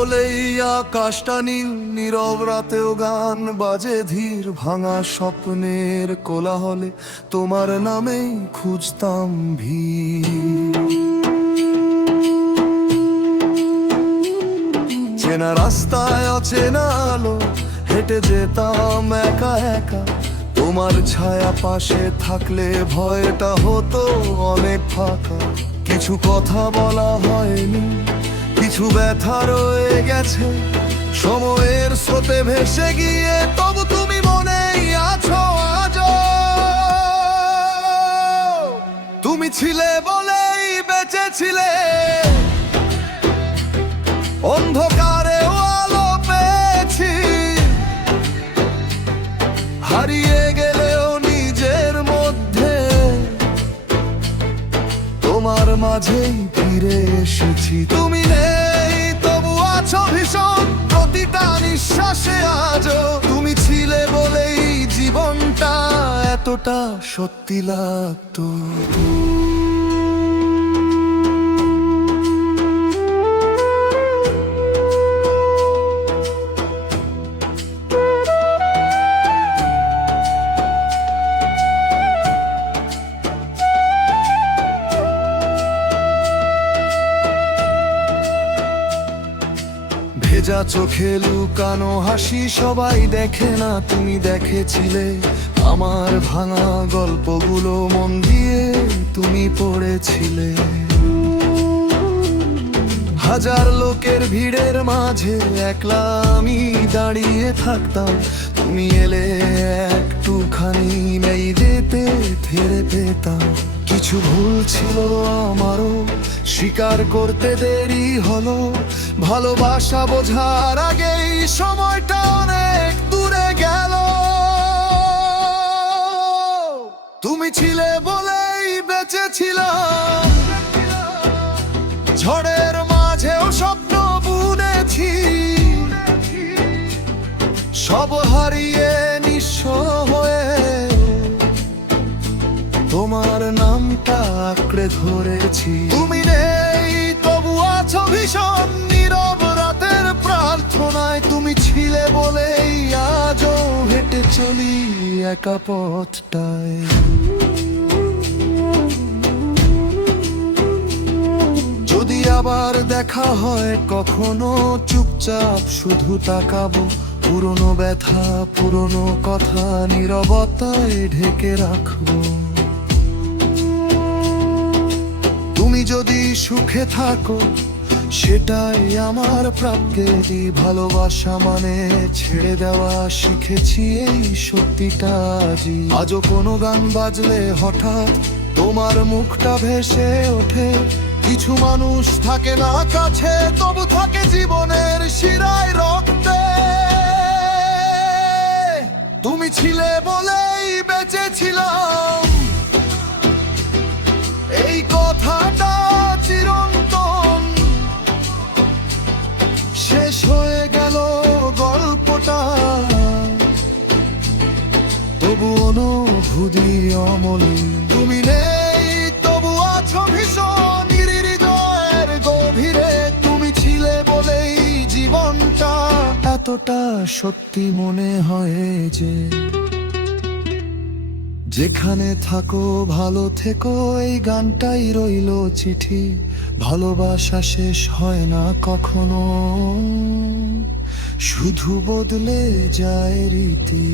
বলেই আকাশটা নীল, নীরব রাতেও গান বাজে ধীর। ভাঙা স্বপ্নের কোলাহলে তোমার নামেই খুঁজতাম ভিড়। চেনা রাস্তায় অচেনা আলো, হেঁটে যেতাম একা একা। তোমার ছায়া পাশে থাকলে ভয়টা হতো অনেক ফাঁকা। কিছু কথা বলা হয়নি, কিছু ব্যথা রয়ে গেছে সময়ের স্রোতে ভেসে গিয়ে, তবু তুমি মনেই আছো আজও। তুমি ছিলে বলেই বেঁচেছিলে, অন্ধকারেও আলো পেয়েছি। হারিয়ে গেলেও নিজের মধ্যে তোমার মাঝেই ফিরে এসেছি। তুমি নেই তবু আছো ভীষণ প্রতিটা নিঃশ্বাসে আজও। তুমি ছিলে বলেই জীবনটা এতটা সত্যি লাগতো। ভেজা চোখে লুকানো হাসি সবাই দেখে না, তুমি দেখেছিলে। আমার ভাঙা গল্পগুলো মন দিয়ে তুমি পড়েছিলে। হাজার লোকের ভিড়ের মাঝে একলা আমি দাঁড়িয়ে থাকতাম। তুমি এলে একটুখানি নেই যেতে ফিরে পেতাম। কিছু ভুল ছিল আমারও, স্বীকার করতে দেরি হলো। ভালোবাসা বোঝার আগেই সময়টা অনেক দূরে গেল। তুমি ছিলে বলেই বেঁচেছিলাম, ঝড়ের মাঝেও স্বপ্ন বুনেছি। সব হারিয়ে নিঃস্ব হয়ে তোমার নামটা আঁকড়ে ধরেছি। তুমি নেই তবু আছো ভীষণ নীরব রাতের প্রার্থনায়। তুমি ছিলে বলেই আজও হেঁটে চলি একা পথটায়। যদি আবার দেখা হয় কখনো, চুপচাপ শুধু তাকাবো। পুরনো ব্যথা পুরনো কথা নীরবতায় ঢেকে রাখবো। তুমি যদি সুখে থাকো সেটাই আমার প্রাপ্যেরই। ভালোবাসা মানে ছেড়ে দেওয়া শিখেছি এই সত্যিটা আজই। আজও কোনো গান বাজলে হঠাৎ তোমার মুখটা ভেসে ওঠে। কিছু মানুষ থাকে না কাছে, তবু থাকে জীবনের শিরায় রক্তে। তুমি ছিলে বলেই বেঁচেছিলাম, এই কথাটা চিরন্তন। শেষ হয়ে গেল গল্পটা, তবু অনুভূতি অমল। তুমি নেই তবু আছো ভীষণ হৃদয়ের গভীরে। তুমি ছিলে বলেই জীবনটা এতটা সত্যি মনে হয় যে। যেখানে থাকো ভালো থেকো, এই গানটাই রইলো চিঠি। ভালোবাসা শেষ হয় না কখনো, শুধু বদলে যায় রীতি।